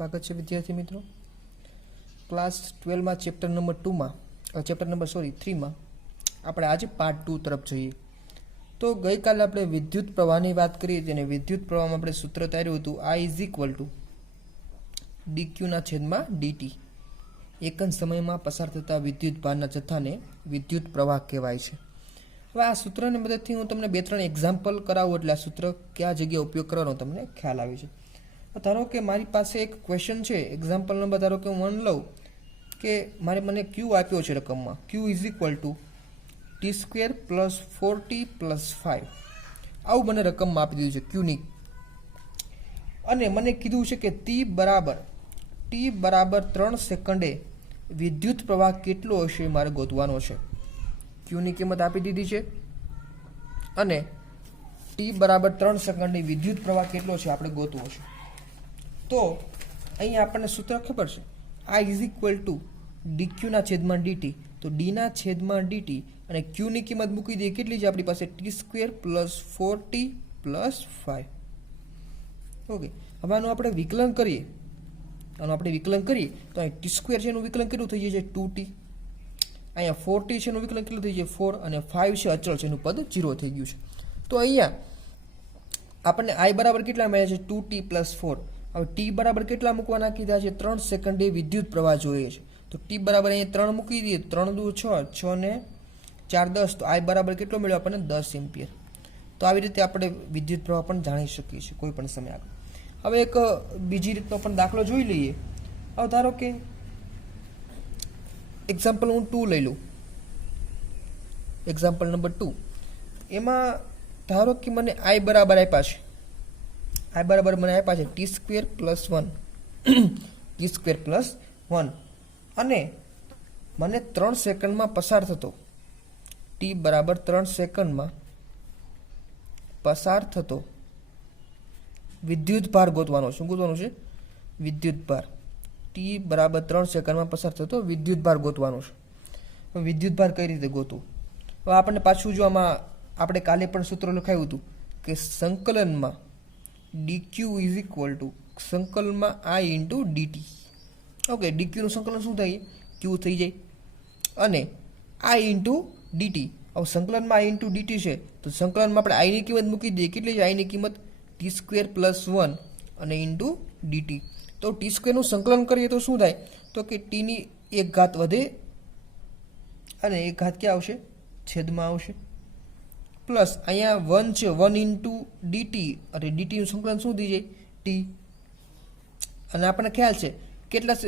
स्वागत है विद्यार्थी मित्रों। क्लास 12 में चैप्टर नंबर 2 में चैप्टर नंबर 3 में આપણે આજે પાર્ટ 2 તરફ જઈએ। તો ગઈકાલે આપણે વિદ્યુત પ્રવાહની વાત કરી હતી અને વિદ્યુત પ્રવાહમાં આપણે સૂત્ર તાર્યું હતું I = dq ના છેદમાં dt। એક જ સમયમાં પસાર થતા વિદ્યુત ભારના જથ્થાને વિદ્યુત પ્રવાહ કહેવાય છે। હવે આ સૂત્રની મદદથી હું તમને બે ત્રણ એક્ઝામ્પલ કરાવું એટલે આ સૂત્ર કયા જગ્યાએ ઉપયોગ કરવાનો તમને ખ્યાલ આવી છે। ધારો કે મારી પાસે એક ક્વેશ્ચન છે, એક્ઝામ્પલ નંબર ધારો કે હું 1 લઉં કે મને ક્યુ આપ્યો છે રકમમાં, ક્યુ = t² + 4t + 5 આવું મને રકમમાં આપી દીધું છે ક્યુની, અને મને કીધું છે કે t = 3 સેકન્ડે વિદ્યુત પ્રવાહ કેટલો હશે મારે ગોતવાનો છે। ક્યુની કિંમત આપી દીધી છે અને t = 3 સેકન્ડની વિદ્યુત પ્રવાહ કેટલો છે આપણે ગોતવો છે। તો અહીંયા આપણને સૂત્ર ખબર છે I = dq ના છેદમાં dt। તો d ના છેદમાં dt અને q ની કિંમત મૂકી દઈએ કેટલી છે આપણી પાસે t² + 4t + 5। ઓકે, હવે આનું આપણે વિકલન કરીએ, તો અહીં t² છે એનું વિકલન કેટલું થઈ જશે 2t, અહીંયા 4t છે એનું વિકલન કેટલું થઈ જશે 4 અને 5 છે અચળ છે એનું પદ 0 થઈ ગયું છે। તો અહીંયા આપણને I બરાબર કેટલા મળ્યા છે 2t + 4। હવે t બરાબર કેટલા મૂકવાના કીધા છે 3 સેકન્ડે વિદ્યુત પ્રવાહ જોઈએ છે। તો t બરાબર અહીંયા 3 મૂકી દઈએ, 3 દુ 6, 6 ને 4 10, તો I બરાબર કેટલો મળ્યો આપણને 10 એમ્પિયર। તો આવી રીતે આપણે વિદ્યુત પ્રવાહ પણ જાણી શકીએ છીએ કોઈ પણ સમય આગળ। હવે એક બીજી રીતનો પણ દાખલો જોઈ લઈએ। હવે ધારો કે એક્ઝામ્પલ હું 2 લઈ લઉં, એક્ઝામ્પલ નંબર 2, એમાં ધારો કે મને I બરાબર આપ્યા છે, I બરાબર મને આપ્યા છે t² + 1 t² + 1 અને મને 3 સેકન્ડમાં પસાર થતો t બરાબર 3 સેકન્ડમાં પસાર થતો વિદ્યુત ભાર ગોતવાનો। શું ગોતવાનું છે? વિદ્યુત ભાર। t બરાબર 3 સેકન્ડમાં પસાર થતો વિદ્યુત ભાર ગોતવાનો છે। વિદ્યુત ભાર કઈ રીતે ગોતવું? હવે આપણને પાછું જો આમાં આપણે કાલે પણ સૂત્ર લખાયું હતું કે સંકલનમાં dq = સંકલનમાં I × dt। ઓકે, dq નું સંકલન શું થાય? q થઈ જાય અને I × dt। હવે સંકલનમાં I × dt છે તો સંકલનમાં આપણે I ની કિંમત મૂકી દઈએ, કેટલી છે I ની કિંમત t² + 1 અને * dt। તો t² નું સંકલન કરીએ તો શું થાય? તો કે t ની 1 ઘાત વધે અને 1 ઘાત ક્યાં આવશે? છેદમાં આવશે, પ્લસ અહીંયા 1 છે 1 × dt અને dt નું સંકલન શું થઈ જાય? t। અને આપણને ખ્યાલ છે કેટલા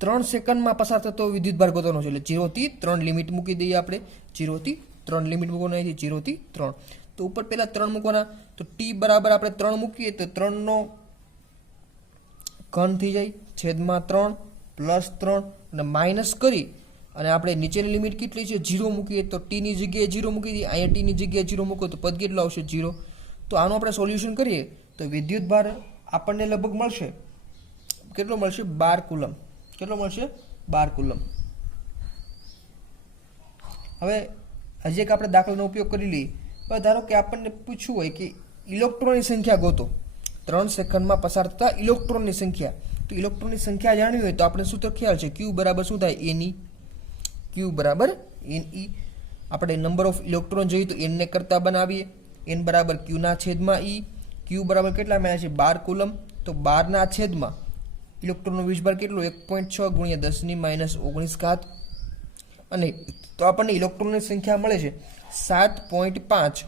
3 સેકન્ડમાં પસાર થતો વિદ્યુત ભાર ગોતવાનો છે, એટલે 0 થી 3 લિમિટ મૂકી દઈએ આપણે, 0 થી 3 લિમિટ મૂકવાની છે, 0 થી 3। તો ઉપર પહેલા 3 મૂકવાના, તો t બરાબર આપણે 3 મૂકીએ તો 3 નો ઘન થઈ જાય છેદમાં 3 +3 અને માઇનસ કરી અને આપણે નીચેની લિમિટ કેટલી છે 0 મૂકીએ, તો t ની જગ્યાએ 0 મૂકી દઈએ, અહીંયા t ની જગ્યાએ 0 મૂકો તો પદ કેટલો આવશે 0। તો આનું આપણે સોલ્યુશન કરીએ તો વિદ્યુત ભાર આપણને લગભગ મળશે કેટલો મળશે 12 કુલમ। કેટલો મળશે? 12 કુલમ। હવે હજી એક આપણે દાખલાનો ઉપયોગ કરી લઈએ। હવે ધારો કે આપણને પૂછવું હોય કે ઇલેક્ટ્રોનની સંખ્યા ગોતો, 3 સેકન્ડમાં પસાર થતા ઇલેક્ટ્રોનની સંખ્યા। તો ઇલેક્ટ્રોનની સંખ્યા જાણવી હોય તો આપણે સૂત્ર ખ્યાલ છે q બરાબર શું થાય? Ne। q બરાબર Ne। આપણે નંબર ઓફ ઇલેક્ટ્રોન જોઈએ તો n ને કરતા બનાવીએ, n બરાબર q ના છેદમાં e। q બરાબર કેટલા મળ્યા છે 12 કુલમ, તો 12 ના છેદમાં ઇલેક્ટ્રોનનો વીજભાર કેટલો? 1.6 × 10⁻19 ઘાત, અને તો આપણને ઇલેક્ટ્રોનની સંખ્યા મળે છે 7.5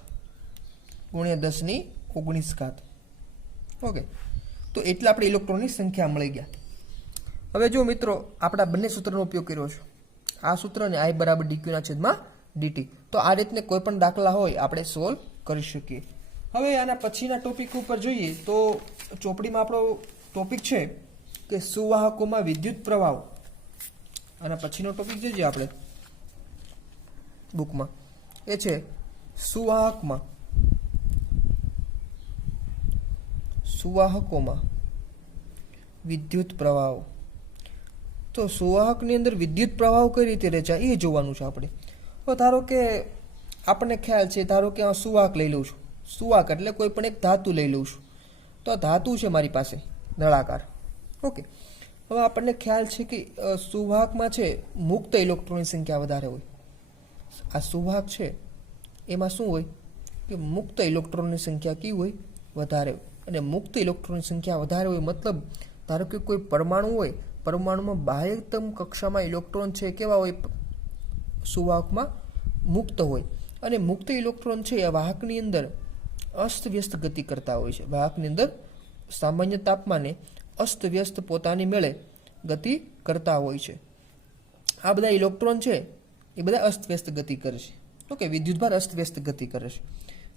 × 10⁻19 ઘાત। ઓકે, તો એટલે આપણે ઇલેક્ટ્રોનની સંખ્યા મળી ગયા। હવે જો મિત્રો આપણા બંને સૂત્રનો ઉપયોગ કર્યો છે, આ સૂત્ર અને I બરાબર dq ના છેદમાં dt। તો આ રીતને કોઈ પણ દાખલા હોય આપણે સોલ્વ કરી શકીએ। હવે આના પછીના ટોપિક ઉપર જોઈએ તો ચોપડીમાં આપણો ટોપિક છે કે સુવાહકોમાં વિદ્યુત પ્રવાહ। અને પછીનો ટોપિક જોઈએ આપણે બુકમાં એ છે સુવાહકોમાં વિદ્યુત પ્રવાહો। તો સુવાહકની અંદર વિદ્યુત પ્રવાહો કઈ રીતે રચાય એ જોવાનું છે આપણે। તો ધારો કે આપણને ખ્યાલ છે, ધારો કે આ સુવાહક લઈ લઉં છું, સુવાહક એટલે કોઈ પણ એક ધાતુ લઈ લઉં છું। તો ધાતુ છે મારી પાસે નળાકાર, ઓકે, હવે આપણને ખ્યાલ છે કે સુવાહકમાં છે મુક્ત ઇલેક્ટ્રોનની સંખ્યા વધારે હોય. આ સુવાહક છે એમાં શું હોય કે મુક્ત ઇલેક્ટ્રોનની સંખ્યા કેવી હોય? વધારે હોય. અને મુક્ત ઇલેક્ટ્રોનની સંખ્યા વધારે હોય મતલબ ધારો કે કોઈ પરમાણુ હોય, પરમાણુમાં બાહ્યતમ કક્ષામાં ઇલેક્ટ્રોન છે કેવા હોય? સુવાહકમાં મુક્ત હોય. અને મુક્ત ઇલેક્ટ્રોન છે એ વાહકની અંદર અસ્તવ્યસ્ત ગતિ કરતા હોય છે. વાહકની અંદર સામાન્ય તાપમાને અસ્તવ્યસ્ત પોતાની મેળે ગતિ કરતા હોય છે. આ બધા ઇલેક્ટ્રોન છે એ બધા અસ્તવ્યસ્ત ગતિ કરે છે. ઓકે, વિદ્યુતભાર અસ્તવ્યસ્ત ગતિ કરે છે.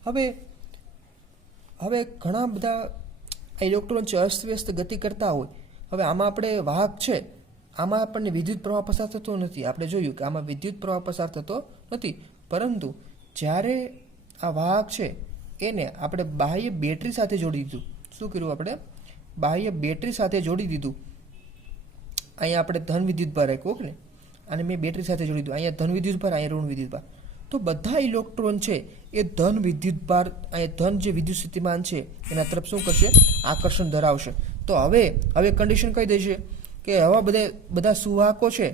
હવે ઘણા બધા ઇલેક્ટ્રોન છે અસ્તવ્યસ્ત ગતિ કરતા હોય. હવે આમાં આપણે વાહક છે, આમાં આપણને વિદ્યુત પ્રવાહ પસાર થતો નથી. આપણે જોયું કે આમાં વિદ્યુત પ્રવાહ પસાર થતો નથી. પરંતુ જ્યારે આ વાહક છે એને આપણે બાહ્ય બેટરી સાથે જોડી દીધું. શું કર્યું? આપણે બાહ્ય બેટરી સાથે જોડી દીધું. અહીંયા આપણે ધન વિદ્યુતભાર રાખ્યો ને, અને મેં બેટરી સાથે જોડી દીધું. અહીંયા ધન વિદ્યુતભાર, અહીંયા ઋણ વિદ્યુતભાર. તો બધા ઇલેક્ટ્રોન છે એ ધન વિદ્યુતભાર, અહીંયા ધન જે વિદ્યુત સ્થિતિમાન છે એના તરફ શું કરશે? આકર્ષણ ધરાવશે. તો હવે કન્ડિશન કહી દેશે કે હવે બધા સુવાહકો છે,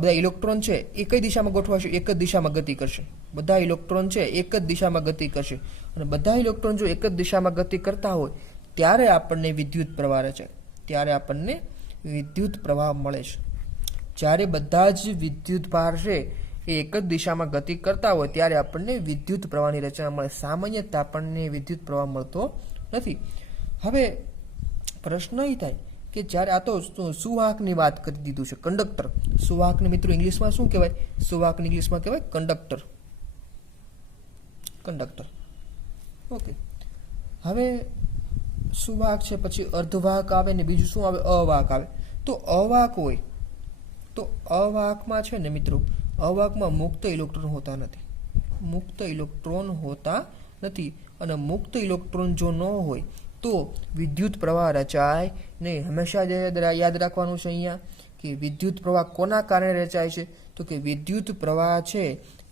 બધા ઇલેક્ટ્રોન છે એ કઈ દિશામાં ગોઠવાશે? એક જ દિશામાં ગતિ કરશે. બધા ઇલેક્ટ્રોન છે એક જ દિશામાં ગતિ કરશે. અને બધા ઇલેક્ટ્રોન જો એક જ દિશામાં ગતિ કરતા હોય ત્યારે આપણને વિદ્યુત પ્રવાહ રચાય, ત્યારે આપણને વિદ્યુત પ્રવાહ મળે છે. જ્યારે બધા જ વિદ્યુતભાર છે એ એક જ દિશામાં ગતિ કરતા હોય ત્યારે આપણને વિદ્યુત પ્રવાહની રચના મળે. સામાન્યતઃ આપણને વિદ્યુત પ્રવાહ મળતો નથી. હવે પ્રશ્ન એ થાય કે જ્યારે આ તો સુવાહકની વાત કરી દીધું છે, કંડક્ટર. સુવાહકને મિત્રો ઇંગ્લિશમાં શું કહેવાય? સુવાહકને ઇંગ્લિશમાં કહેવાય કંડક્ટર. ઓકે, હવે સુવાહક છે, પછી અર્ધવાહક આવે ને બીજું શું આવે? અવાહક આવે. તો અવાહક હોય તો અવાહકમાં છે ને મિત્રો, અવાહકમાં મુક્ત ઇલેક્ટ્રોન હોતા નથી. મુક્ત ઇલેક્ટ્રોન હોતા નથી. અને મુક્ત ઇલેક્ટ્રોન જો ન હોય તો વિદ્યુત પ્રવાહ રચાય નહીં. હંમેશા યાદ રાખવાનું છે અહીંયા કે વિદ્યુત પ્રવાહ કોના કારણે રચાય છે? તો કે વિદ્યુત પ્રવાહ છે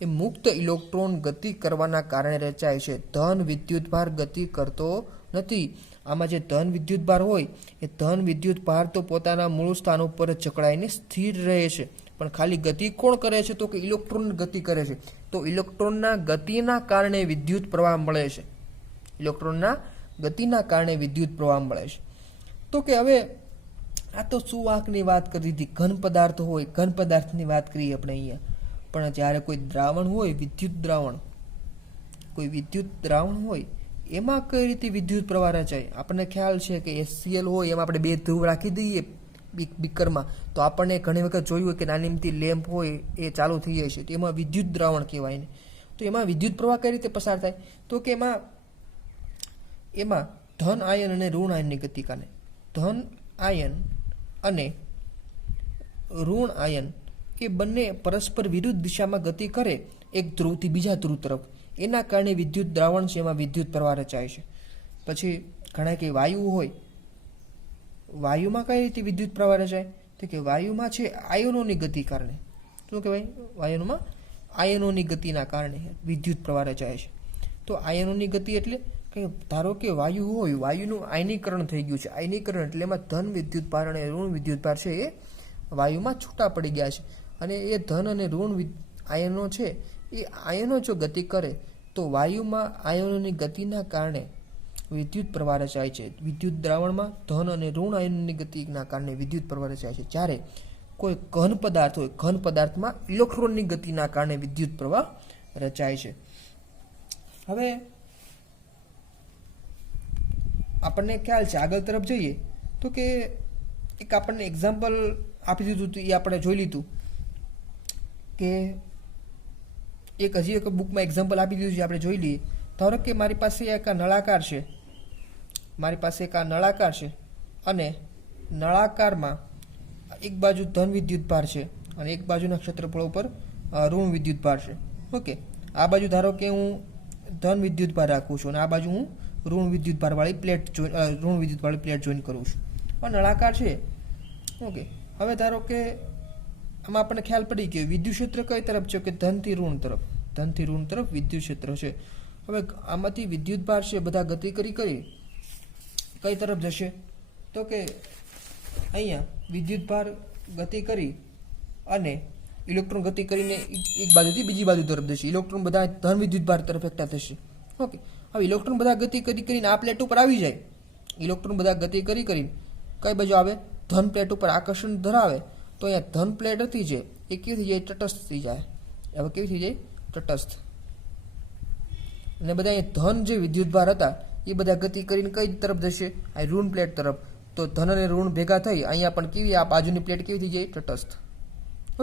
એ મુક્ત ઇલેક્ટ્રોન ગતિ કરવાના કારણે રચાય છે. ધન વિદ્યુતભાર ગતિ કરતો નથી. આમાં જે ધન વિદ્યુતભાર હોય એ ધન વિદ્યુતભાર તો પોતાના મૂળ સ્થાન ઉપર જકડાઈને સ્થિર રહે છે. પણ ખાલી ગતિ કોણ કરે છે? તો કે ઇલેક્ટ્રોન ગતિ કરે છે. તો ઇલેક્ટ્રોનના ગતિના કારણે વિદ્યુત પ્રવાહ મળે છે. ઇલેક્ટ્રોનના ગતિના કારણે વિદ્યુત પ્રવાહ મળે છે. તો કે હવે આ તો સુવાહકની વાત કરી દીધી. ઘન પદાર્થ હોય, ઘન પદાર્થની વાત કરીએ આપણે અહીંયા. પણ જ્યારે કોઈ દ્રાવણ હોય, વિદ્યુત દ્રાવણ, કોઈ વિદ્યુત દ્રાવણ હોય એમાં કઈ રીતે વિદ્યુત પ્રવાહ રચાય? આપણને ખ્યાલ છે કે HCl હોય એમાં આપણે 2 ધ્રુવ રાખી દઈએ બીકરમાં, તો આપણને ઘણી વખત જોયું હોય કે નાની અમથી લેમ્પ હોય એ ચાલુ થઈ જાય છે, તો એમાં વિદ્યુત દ્રાવણ કહેવાય ને. તો એમાં વિદ્યુત પ્રવાહ કઈ રીતે પસાર થાય? તો કે એમાં ધન આયન અને ઋણ આયનની ગતિ કારણે, ધન આયન અને ઋણ આયન એ બંને પરસ્પર વિરુદ્ધ દિશામાં ગતિ કરે એક ધ્રુવથી બીજા ધ્રુવ તરફ. એના કારણે વિદ્યુત દ્રાવણ છે એમાં વિદ્યુત પ્રવાહ રચાય છે. પછી ઘણા કે વાયુ હોય, વાયુમાં કઈ રીતે વિદ્યુત પ્રવાહ રચાય? તો કે વાયુમાં છે આયનોની ગતિ કારણે. શું કહેવાય? વાયુમાં આયનોની ગતિના કારણે વિદ્યુત પ્રવાહ રચાય છે. તો આયનોની ગતિ એટલે કે ધારો કે વાયુ હોય, વાયુનું આયનીકરણ થઈ ગયું છે. આયનીકરણ એટલે એમાં ધન વિદ્યુતભાર અને ઋણ વિદ્યુતભાર છે એ વાયુમાં છૂટા પડી ગયા છે. અને એ ધન અને ઋણ આયનો છે એ આયનો જો ગતિ કરે તો વાયુમાં આયનોની ગતિના કારણે વિદ્યુત પ્રવાહ રચાય છે. વિદ્યુત દ્રાવણમાં ધન અને ઋણ આયનોની ગતિના કારણે વિદ્યુત પ્રવાહ રચાય છે. જ્યારે કોઈ ઘન પદાર્થ હોય, ઘન પદાર્થમાં ઇલેક્ટ્રોનની ગતિના કારણે વિદ્યુત પ્રવાહ રચાય છે. હવે આપણને ખ્યાલ છે, આગળ તરફ જઈએ તો કે એક આપણને એક્ઝામ્પલ આપી દીધું હતું, એ આપણે જોઈ લીધું કે હજી એક બુકમાં એક્ઝામ્પલ આપી દીધું છે, આપણે જોઈ લઈએ. ધારો કે મારી પાસે એક આ નળાકાર છે, અને નળાકારમાં એક બાજુ ધન વિદ્યુતભાર છે અને એક બાજુના ક્ષેત્રફળ ઉપર ઋણ વિદ્યુતભાર છે. ઓકે, આ બાજુ ધારો કે હું ધન વિદ્યુતભાર રાખું છું અને આ બાજુ હું ઋણ વિદ્યુતભારવાળી પ્લેટ જોઈન કરું છું. નળાકાર છે. ઓકે, હવે ધારો કે આમાં આપણને ખ્યાલ પડી ગયો વિદ્યુત ક્ષેત્ર કઈ તરફ છે? કે ધનથી ઋણ તરફ વિદ્યુત ક્ષેત્ર છે. હવે આમાંથી વિદ્યુતભાર છે બધા ગતિ કરી કઈ તરફ જશે? તો કે અહીંયા વિદ્યુતભાર ગતિ કરી અને ઇલેક્ટ્રોન ગતિ કરીને એક બાજુથી બીજી બાજુ તરફ જશે. ઇલેક્ટ્રોન બધા ધન વિદ્યુતભાર તરફ એકઠા થશે. ઓકે, હવે ઇલેક્ટ્રોન બધા ગતિ કરીને આ પ્લેટ ઉપર આવી જાય. ઇલેક્ટ્રોન બધા ગતિ કરીને કઈ બાજુ આવે? ધન પ્લેટ ઉપર આકર્ષણ ધરાવે. તો અહીંયા ધન પ્લેટ હતી જે એ કેવી થઈ જાય? તટસ્થ થઈ જાય. હવે કેવી થઈ જાય? તટસ્થ. અને બધા અહીંયા ધન જે વિદ્યુતભાર હતા એ બધા ગતિ કરીને કઈ તરફ જશે? આ ઋણ પ્લેટ તરફ. તો ધન અને ઋણ ભેગા થઈ અહીંયા પણ કેવી આ બાજુની પ્લેટ કેવી થઈ જાય? તટસ્થ.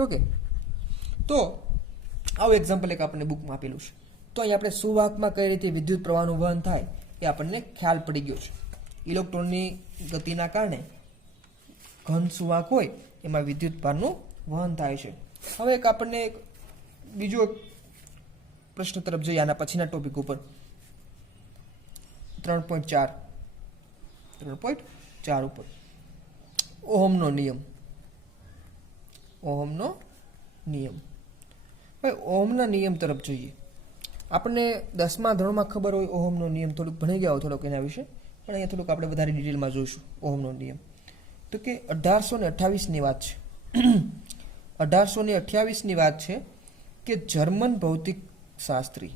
ઓકે, તો આવું એક્ઝામ્પલ એક આપણને બુકમાં આપેલું છે. તો અહીં આપણે સુવાહકમાં કઈ રીતે વિદ્યુત પ્રવાહનું વહન થાય એ આપણને ખ્યાલ પડી ગયો છે. ઇલેક્ટ્રોનની ગતિના કારણે ઘન સુવાહક હોય એમાં વિદ્યુત ભારનું વહન થાય છે. હવે એક આપણને બીજો પ્રશ્ન તરફ જોઈએ આના પછીના ટોપિક ઉપર. 3.4 ઉપર ઓહમનો નિયમ. ઓહમનો નિયમ. ભાઈ ઓહમના નિયમ તરફ જોઈએ. આપણને 10મા ધોરણમાં ખબર હોય ઓહમનો નિયમ, થોડુંક ભણી ગયા હોય થોડુંક એના વિશે, પણ અહીંયા થોડુંક આપણે વધારે ડિટેલમાં જોઈશું ઓહમનો નિયમ. તો કે 1828ની વાત છે. 1828ની વાત છે કે જર્મન ભૌતિક શાસ્ત્રી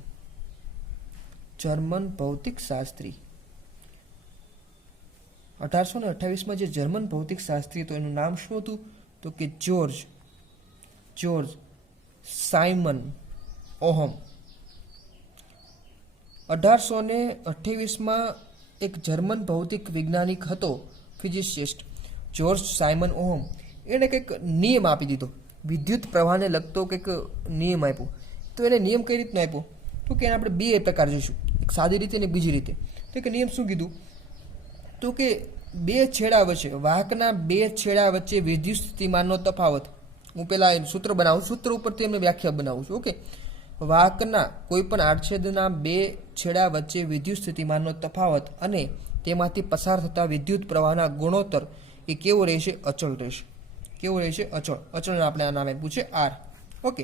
1828માં જે જર્મન ભૌતિક શાસ્ત્રી તો એનું નામ શું હતું? તો કે જ્યોર્જ સાયમન ઓહમ. 1828માં એક જર્મન ભૌતિક વૈજ્ઞાનિક હતો, ફિઝિસિસ્ટ જ્યોર્જ સાયમન ઓહમ. એણે કંઈક નિયમ આપી દીધો, વિદ્યુત પ્રવાહને લગતો કંઈક નિયમ આપ્યો. તો એને નિયમ કઈ રીતનો આપ્યો? તો કે એને આપણે બે પ્રકાર જોઈશું, એક સાદી રીતે અને બીજી રીતે. તો કે નિયમ શું કીધું? તો કે બે છેડા વચ્ચે, વાહકના બે છેડા વચ્ચે વિદ્યુત સ્થિતિમાનનો તફાવત. હું પહેલા સૂત્ર બનાવું, સૂત્ર ઉપરથી એમને વ્યાખ્યા બનાવું છું. ઓકે, વાહકના કોઈ પણ આડછેદના બે છેડા વચ્ચે વિદ્યુત સ્થિતિમાનનો તફાવત અને તેમાંથી પસાર થતા વિદ્યુત પ્રવાહના ગુણોત્તર એ કેવો રહેશે? અચળ રહેશે. કેવો રહેશે? અચળ. અચળને આપણે આ નામ આપ્યું છે આર. ઓકે,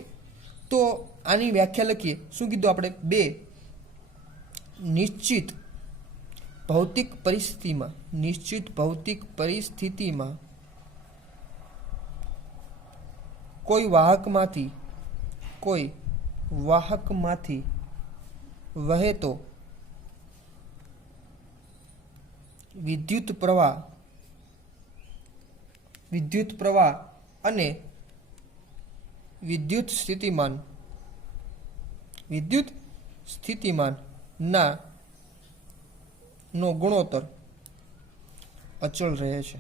તો આની વ્યાખ્યા લખીએ. શું કીધું આપણે? બે નિશ્ચિત ભૌતિક પરિસ્થિતિમાં કોઈ વાહકમાંથી વહેતો વિદ્યુત પ્રવાહ અને વિદ્યુત સ્થિતિમાનના નો ગુણોત્તર અચળ રહે છે.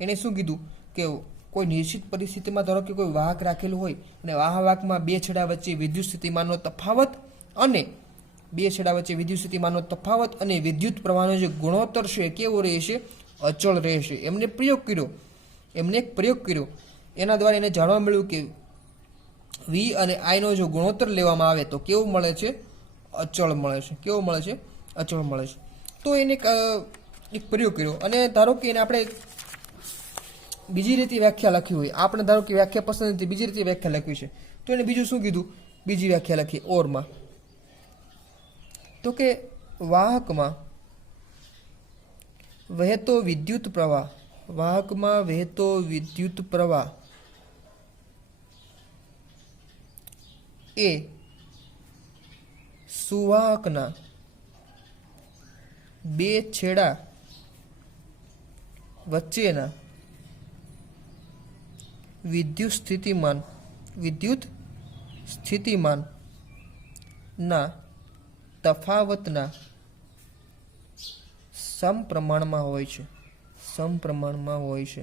એને શું કીધું કે કોઈ નિશ્ચિત પરિસ્થિતિમાં ધારો કે કોઈ વાહક રાખેલું હોય અને વાહકમાં બે છેડા વચ્ચે વિદ્યુત સ્થિતિમાનનો તફાવત અને વિદ્યુત પ્રવાહનો જે ગુણોત્તર છે કેવો રહેશે? અચળ રહેશે. એમને એક પ્રયોગ કર્યો. એના દ્વારા એને જાણવા મળ્યું કે વી અને આઈનો જો ગુણોત્તર લેવામાં આવે તો કેવું મળે છે? અચળ મળે છે. કેવો મળે છે? અચળ મળે છે. તો એને એક પ્રયોગ કર્યો અને ધારો કે એને આપણે બીજી રીતે વ્યાખ્યા લખી હોય, આપણે ધારો કે વ્યાખ્યા પસંદ નથી, બીજી રીતે વ્યાખ્યા લખવી છે, તો એને બીજું શું કીધું? બીજી વ્યાખ્યા લખી ઓરમાં. તો કે વાહકમાં વહેતો વિદ્યુત પ્રવાહ એ સુવાહકના બે છેડા વચ્ચેના વિદ્યુત સ્થિતિમાનના તફાવતના સમપ્રમાણમાં હોય છે.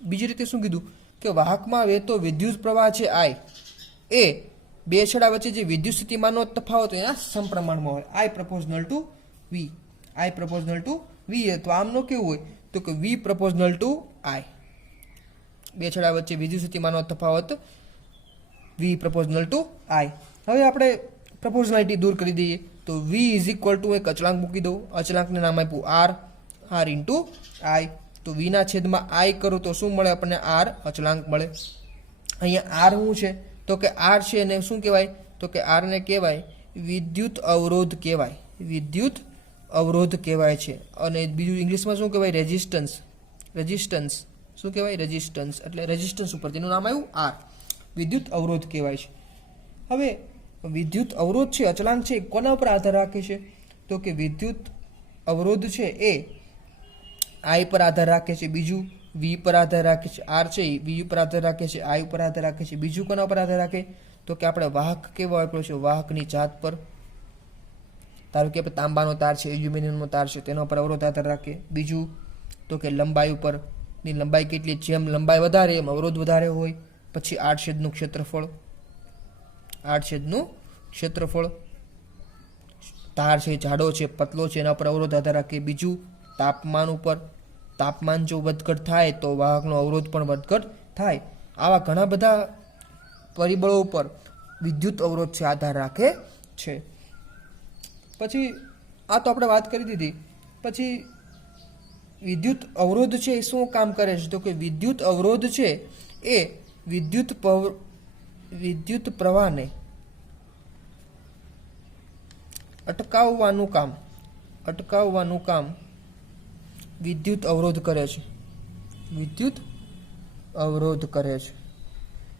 બીજી રીતે શું કીધું? કે વાહકમાં વહેતો વિદ્યુત પ્રવાહ છે આઈ એ બે છેડા વચ્ચે જે વિદ્યુત સ્થિતિમાનનો તફાવત એના સમપ્રમાણમાં હોય. આઈ પ્રપોઝનલ ટુ વી. તો આમનો કેવું હોય? તો કે વી પ્રપોઝનલ ટુ આઈ. બે છેડા વચ્ચે વિદ્યુત સ્થિતિમાનનો તફાવત વી પ્રપોઝનલ ટુ આઈ. હવે આપણે પ્રપોઝનાલિટી દૂર કરી દઈએ તો વી ઇઝ ઇક્વલ ટુ એક અચળાંક મૂકી દઉં. અચળાંકને નામ આપ્યું આર ઇન્ટુ આઈ. તો વીના છેદમાં આઈ કરું તો શું મળે આપણને? આર અચળાંક મળે. અહીંયા આર શું છે? તો કે આર છે એને શું કહેવાય? તો કે આરને કહેવાય વિદ્યુત અવરોધ કહેવાય છે. અને બીજું ઇંગ્લિશમાં શું કહેવાય? રેઝિસ્ટન્સ રેઝિસ્ટન્સ શું કહેવાય? રેઝિસ્ટન્સ એટલે રેઝિસ્ટન્સ ઉપર તેનું નામ આવ્યું આર, વિદ્યુત અવરોધ કહેવાય છે. હવે વિદ્યુત અવરોધ છે અચળાંક છે કોના ઉપર આધાર રાખે છે? તો કે વિદ્યુત અવરોધ છે એ આઈ પર આધાર રાખે છે, બીજું વી પર આધાર રાખે છે, આર છે એ વી ઉપર આધાર રાખે છે, આઈ ઉપર આધાર રાખે છે, બીજું કોના ઉપર આધાર રાખે? તો કે આપણે વાહક કેવો આપ્યો છે? વાહકની જાત પર. ધારો કે આપણે તાંબાનો તાર છે, એલ્યુમિનિયમનો તાર છે, તેના ઉપર અવરોધ આધાર રાખે. બીજું તો કે લંબાઈ ઉપર, ની લંબાઈ કેટલી, જેમ લંબાઈ વધારે એમ અવરોધ વધારે હોય. પછી આડછેદનું ક્ષેત્રફળ, આડછેદનું ક્ષેત્રફળ, તાર છે જાડો છે પતલો છે એના ઉપર અવરોધ આધાર રાખે. બીજું તાપમાન ઉપર, તાપમાન જો વધઘટ થાય તો વાહકનો અવરોધ પણ વધઘટ થાય. આવા ઘણા બધા પરિબળો ઉપર વિદ્યુત અવરોધ છે આધાર રાખે છે. પછી આ તો આપણે વાત કરી દીધી. પછી વિદ્યુત અવરોધ છે એ શું કામ કરે છે? તો કે વિદ્યુત અવરોધ છે એ વિદ્યુત પ્રવાહને અટકાવવાનું કામ વિદ્યુત અવરોધ કરે છે. વિદ્યુત અવરોધ કરે છે.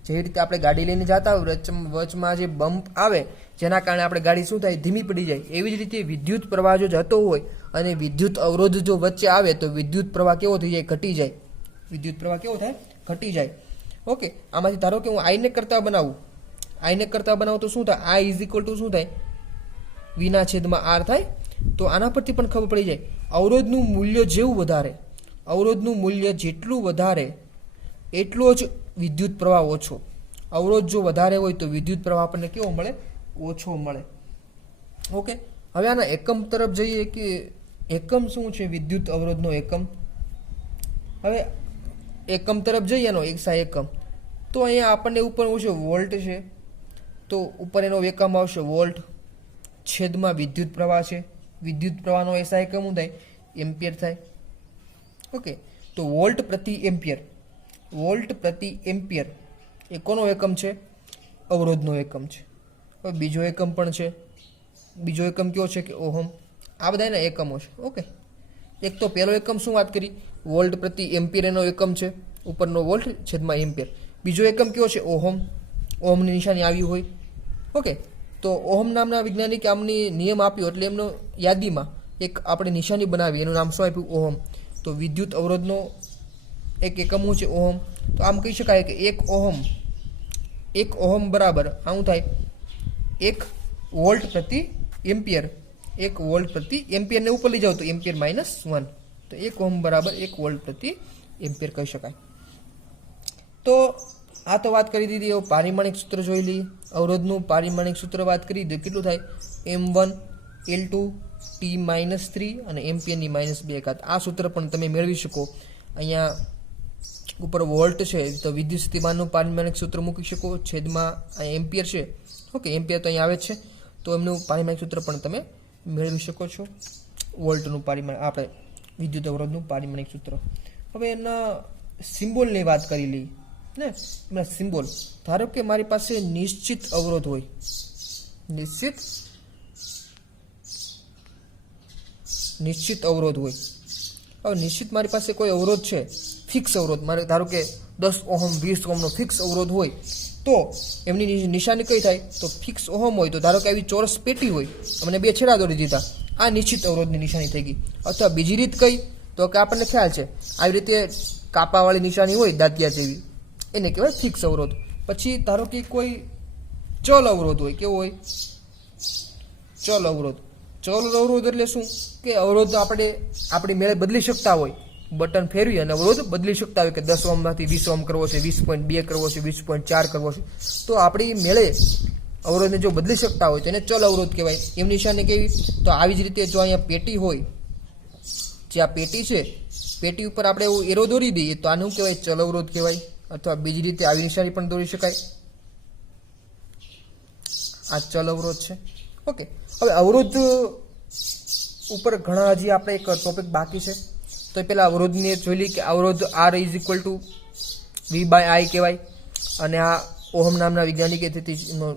જેવી રીતે આપણે ગાડી લઈને જતા હોય, વચમાં જે બમ્પ આવે જેના કારણે આપણે ગાડી શું થાય? ધીમી પડી જાય. એવી જ રીતે વિદ્યુત પ્રવાહ જો જતો હોય અને વિદ્યુત અવરોધ જો વચ્ચે આવે તો વિદ્યુત પ્રવાહ કેવો થઈ જાય? ઘટી જાય. વિદ્યુત પ્રવાહ કેવો થાય? ઘટી જાય. ઓકે, આમાંથી ધારો કે હું આઈને કરતા બનાવું તો શું થાય? આઈ ઇઝ ઇક્વલ ટુ શું થાય? વીના છેદમાં આર થાય. તો આના પરથી પણ ખબર પડી જાય અવરોધનું મૂલ્ય જેટલું વધારે એટલો જ વિદ્યુત પ્રવાહ ઓછો. અવરોધ જો વધારે હોય તો વિદ્યુત પ્રવાહ આપણને કેવો મળે? ઓછો મળે. ઓકે, હવે આના એકમ તરફ જઈએ કે એકમ શું છે વિદ્યુત અવરોધનો એકમ. હવે એકમ તરફ જઈએ એનો એસઆઈ એકમ, તો અહીંયા આપણને ઉપર શું છે? વોલ્ટ છે, તો ઉપર એનો એકમ આવશે વોલ્ટ. છેદમાં વિદ્યુત પ્રવાહ છે, વિદ્યુત પ્રવાહનો એસઆઈ એકમ શું થાય? એમ્પિયર થાય. ઓકે, તો વોલ્ટ પ્રતિ એમ્પિયર એ કોનો એકમ છે? અવરોધનો એકમ છે. હવે બીજો એકમ પણ છે. બીજો એકમ કયો છે? કે ઓહમ. આ બધા એના એકમો છે. ઓકે, એક તો પહેલો એકમ શું વાત કરી? વોલ્ટ પ્રતિ એમ્પિયર એનો એકમ છે, ઉપરનો વોલ્ટ છેદમાં એમ્પિયર. બીજો એકમ કયો છે? ઓહમ. ઓહમની નિશાની આવી હોય. ઓકે, તો ઓહમ નામના વૈજ્ઞાનિકે આમની નિયમ આપ્યો એટલે એમનો યાદીમાં એક આપણે નિશાની બનાવી, એનું નામ શું આપ્યું? ઓહમ. તો વિદ્યુત અવરોધનો એક એકમ છે ઓહમ. તો આમ કહી શકાય કે એક ઓહમ બરાબર આવું થાય 1 વોલ્ટ પ્રતિ એમ્પિયર. 1 વોલ્ટ પ્રતિ એમ્પિયરને ઉપર લઈ જાઓ તો એમ્પિયર -1. તો 1 ઓહમ બરાબર 1 વોલ્ટ પ્રતિ એમ્પિયર કહી શકાય. તો આ તો વાત કરી દીધી. હવે પારિમાણિક સૂત્ર જોઈ લઈએ. અવરોધનું પારિમાણિક સૂત્ર વાત કરી દે કેટલું થાય? M1 L2 T-3 અને એમ્પિયરની -2. આ સૂત્ર પણ તમે મેળવી શકો. અહીંયા ઉપર વોલ્ટ છે તો વિદ્યુત સ્થિતિમાનનું પારિમાણિક સૂત્ર મૂકી શકો. છેદમાં અહીંયા એમ્પિયર છે. ઓકે, એમ્પિયર તો અહીંયા આવે જ છે, તો એમનું પારિમાણિક સૂત્ર પણ તમે મેળવી શકો છો. વોલ્ટનું આપણે વિદ્યુત અવરોધનું પારિમાણિક સૂત્ર. હવે એના સિમ્બોલની વાત કરી લઈએ ને. એમના સિમ્બોલ, ધારો કે મારી પાસે નિશ્ચિત અવરોધ હોય, નિશ્ચિત અવરોધ હોય. હવે નિશ્ચિત મારી પાસે કોઈ અવરોધ છે, ફિક્સ અવરોધ, મારે ધારો કે 10 ઓહમ 20 ઓહમનો ફિક્સ અવરોધ હોય, તો એમની નિશાની કઈ થાય? તો ફિક્સ ઓહમ હોય તો ધારો કે આવી ચોરસ પેટી હોય, અમને 2 છેડા દોરી દીધા, આ નિશ્ચિત અવરોધની નિશાની થઈ ગઈ. અથવા બીજી રીત કઈ? તો કે આપણને ખ્યાલ છે આવી રીતે કાપાવાળી નિશાની હોય દાંતિયા જેવી, એને કહેવાય ફિક્સ અવરોધ. પછી ધારો કે કોઈ ચલ અવરોધ હોય, કેવો હોય? ચલ અવરોધ. ચલ અવરોધ એટલે શું? કે અવરોધ આપણે આપણી મેળે બદલી શકતા હોય, બટન ફેરવી અને અવરોધ બદલી શકતા હોય કે 10 ઓહમમાંથી 20 ઓહમ કરવો છે, 20.2 કરવો છે, 20.4 કરવો છે. તો આપણી મેળે અવરોધને જો બદલી શકતા હોય તો એને ચલ અવરોધ કહેવાય. એમની નિશાની કેવી? તો આવી જ રીતે જો અહીંયા પેટી હોય, જે આ પેટી છે, પેટી ઉપર આપણે એવું એરો દોરી દઈએ તો આનું કહેવાય ચલ અવરોધ કહેવાય. અથવા બીજી રીતે આવી નિશાની પણ દોરી શકાય. આ ચલ અવરોધ છે. ઓકે, હવે અવરોધ ઉપર ઘણા હજી આપણે એક ટોપિક બાકી છે. તો પેલા અવરોધને જોઈ લઈએ કે અવરોધ R = V/I કહેવાય. અને આ ઓહમ નામના વૈજ્ઞાનિકે એનો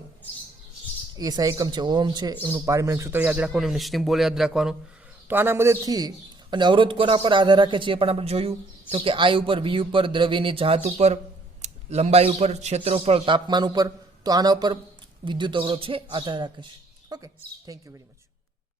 એસઆઈ એકમ છે ઓહમ છે. એમનું પારિમાણિક સૂત્ર યાદ રાખવાનું, એમનું સિમ્બોલ યાદ રાખવાનું. તો આના મદદથી અને અવરોધ કોના પર આધાર રાખે છે એ પણ આપણે જોયું, તો કે I ઉપર, V ઉપર, દ્રવ્યની જાત ઉપર, લંબાઈ ઉપર, ક્ષેત્રફળ, તાપમાન ઉપર. તો આના ઉપર વિદ્યુત અવરોધ છે આધાર રાખે છે. Okay, thank you very much.